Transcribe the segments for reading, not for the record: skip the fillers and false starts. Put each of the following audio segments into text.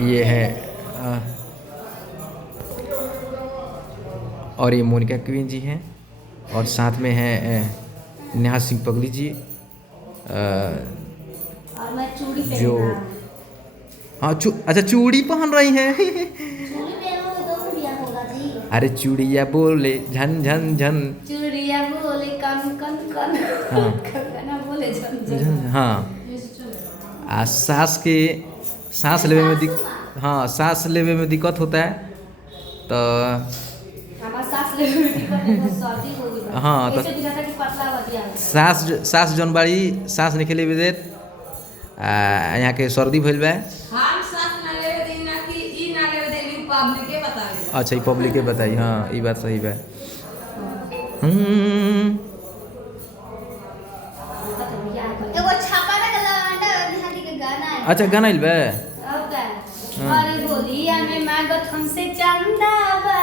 ये है और ये मोनिका क्वीन जी हैं और साथ में है नेहा सिंह पगली जी और मैं चूड़ी जो हाँ अच्छा चूड़ी पहन रही हैं चूड़ी पहनोगे तो भी ब्याह होगा जी। अरे चूड़िया बोले झन झन झन चूड़िया बोले कन कन कन हाँ कंगना बोले झन झन। झन हाँ आ सांस के सांस लेवे में हाँ सांस लेवे में दिक्कत होता है तो हमारा सांस लेने में दिक्कत है तो सर्दी होगी। हाँ तो ऐसे दिखता कि पतला हो गया। सांस जौन बाड़ी सांस निकले बदे यहाँ के सर्दी भइल बा। हम सांस ना लेवे दी ना कि ई ना लेवे दे ली पब्लिक के बतावे। अच्छा ये पब्लिक के बताई हाँ ये बात सही बा। एगो छापा ना लवंडा दिहाड़ी के गाना है। अच्छा गाना आइल बा। अब का अरे बोलिया में मांगत हमसे चंदा बा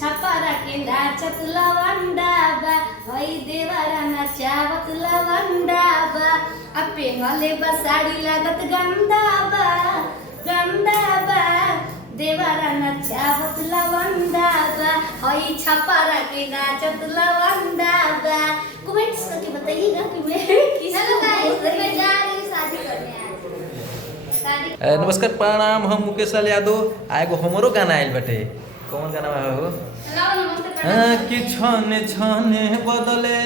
छपरा के नाचत लवंडा बा हई देवरा नचावत लवंडा बा अब पेंगले बा साड़ी लागत गंदा बा देवरा नचावत लवंडा बा हई छपरा के नाचत लवंडा बा। कमेंट्स करके बताइएगा कि मैं किसको मैं जा रही हूँ शादी करने आज। नमस्कार प्रणाम हम मुकेश लाल यादव एगो हमरो गाना आइल बाटे। कौन गाना हो कि छने छने बदले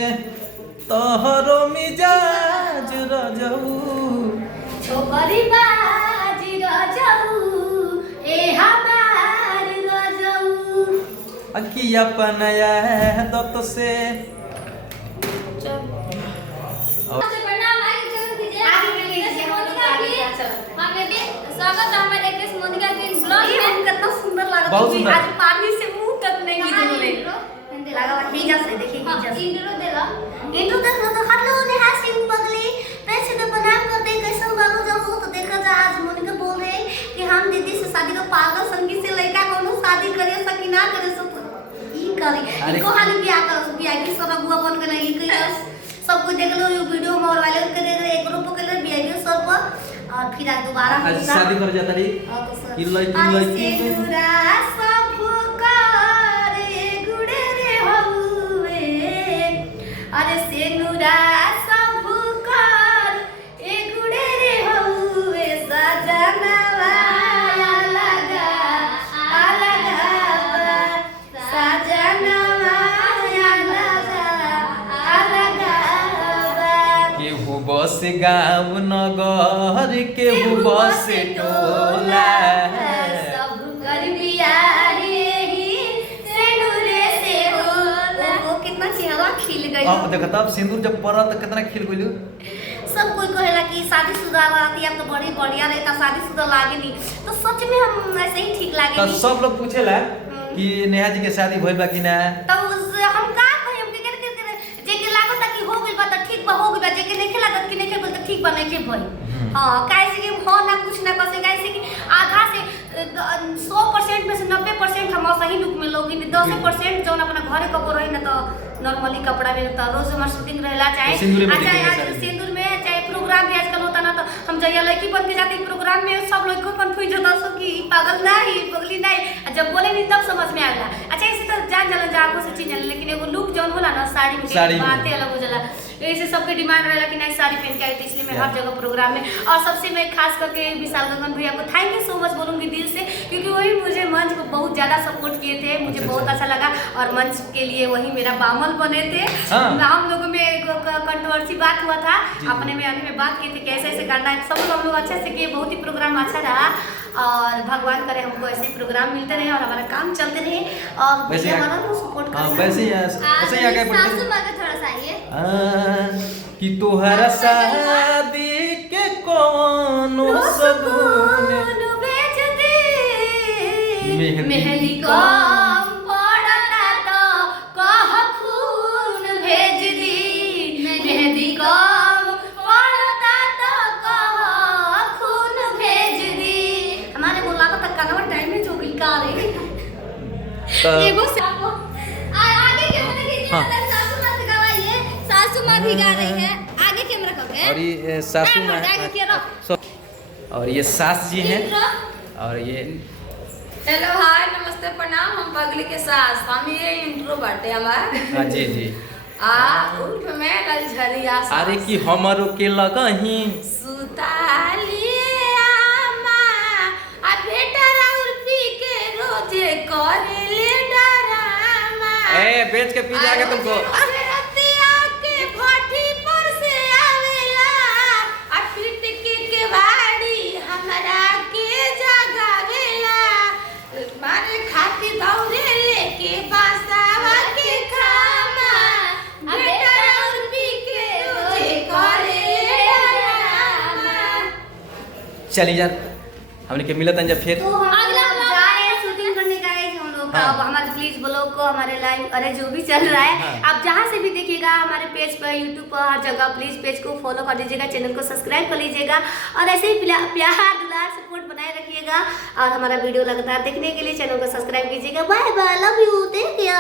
तोहरो मिजाज रजऊ छोकरी बाजी रजऊ ए हमार रजऊ अखिया पनया दत से स्वागत है हमारे देश मोनिका के ब्लॉग में। कितना सुंदर लगा बहुत सुंदर। आज पानी से मुंह तक नहीं गिरे लगा हिजा से देखिए हिजा इंट्रो दे लो इंट्रो देख लो तो हेलो नेहा सिंह पगली पैसे तो प्रणाम कर दे कैसे बाबू जब हो तो देखा जा आज मोनिका बोल रहे कि हम दीदी से शादी का पागल संगीत से लड़का कोनो शादी करे सकी ना करे सब ई करी इनको हाल बियाह की सब अगुआ बन के नहीं कहियो सब कुछ देख लो वीडियो में और वाले के देख एक ग्रुप के लिए बियाह सब और फिर आज दोबारा आज शादी कर जाता री कि लड़की अरे सेनुरा सब कर ए गुड़े रे हउए सजनवा लगा सजनवा लगा केहू बस गाँव नगर केहू बस टोला सब कर बियाहे ही सेनुरे से होला। वो कितना चेहरा खिल गई। अब देखा तब सिंदूर जब पड़ा तो कितना खिल गइल। सब कोई कहेला कि शादीशुदा रहती अब तो बड़ी बढ़िया रहता शादीशुदा लागे नहीं तो सच में हम ऐसे ही ठीक लागे तो नहीं। सब लोग पूछेला कि नेहा जी के शादी भइल बा कि ना तो हम का कहि हम जे के लागत कि हो गइल बा त ठीक बा हो गइल बा जे के नहीं लागत कि नहीं बोल त ठीक बा नहीं के भई। हां कैसे कि हो ना कुछ ना कसे कैसे कि आधा से 100% में से 90% हम सही लुक में लोग 10% जो अपना घरे कपड़ा रही ना तो नॉर्मली कपड़ा में तो रोज हमार शूटिंग रहला चाहे सिंदूर में चाहे प्रोग्राम भी आजकल होता ना तो हम जया लड़की बन के जाते प्रोग्राम में सब लोग को कंफ्यूज होता सो कि पागल नहीं पगली नहीं जब बोले नहीं तब समझ में आएगा। अच्छा इसे तो जान जलन जागो से चीज लेकिन एगो लुक जौन होला ना साड़ी में बातें अलग हो जाला ऐसे सबके डिमांड रहेला कि नहीं साड़ी पहन के आई तो इसलिए मैं हर जगह प्रोग्राम में और सबसे मैं खास करके विशाल गगन भैया को थैंक यू सो मच बोलूंगी दिल से क्योंकि वही मुझे मंच को बहुत ज्यादा सपोर्ट किए थे मुझे बहुत अच्छा लगा और मंच के लिए वही मेरा बामल बने थे। हम लोगों में एक कंट्रोवर्सी बात हुआ था अपने में में बात की थी कैसे ऐसे करना है सब लोग अच्छे से किए बहुत ही प्रोग्राम अच्छा रहा और भगवान करे हमको ऐसे प्रोग्राम मिलते रहे और हमारा काम चलते रहे और भैया हमारा को सपोर्ट करें। वैसे ही आगे सासू माँ का थोड़ा सा आइए कि तोहरा शादी के कोनो सगुन भेज दे मेहंदी का पड़ता तो कह खून भेज दी मेहंदी का पड़ता तो कह खून भेज दी। हमारे बोला तो कनवा टाइम में जो बिल का रही एगो से आगे कैमरा कीजिए सासू माँ से गवाइए सासू माँ भी गा रही है आगे कैमरा करो और ये सासू माँ और ये सास जी हैं और ये हेलो हाय नमस्ते प्रणाम हम पगली के सास हम ये इंट्रो बाटे हमार हाँ जी जी उर्फ में ललझरिया अरे कि हमारो के लगही सुतालिए आमा आ बेटा राउर पी के रोजे करेले डरामा ए बेच के पी जाएगा तुमको अरे रतिया के भाटी पर से आवेला आ पीट के वाड़ी हमरा के जगावेला मारे खाती दौड़े लेके बासावा के खामा बेटा राउर पी के रोजे करेले डरामा। चली जा हमने के मिलत जब फिर तो हम लोग जा रहे हैं शूटिंग करने का है हम लोग का हाँ। अब हमारे प्लीज ब्लॉग को हमारे लाइव अरे जो भी चल रहा है हाँ। आप जहाँ से भी देखिएगा हमारे पेज पर यूट्यूब पर हर जगह प्लीज पेज को फॉलो कर दीजिएगा चैनल को सब्सक्राइब कर लीजिएगा और ऐसे ही प्यार दुलार सपोर्ट बनाए रखिएगा और हमारा वीडियो लगातार देखने के लिए चैनल को सब्सक्राइब कीजिएगा bye bye love you take care.